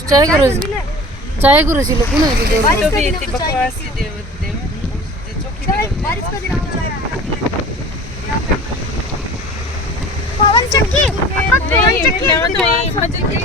चाय करू लोक ना जो भी इतनी बकवासी देव जो की बारिश का दिन पवन चक्की नहीं, पवन चक्की मजे की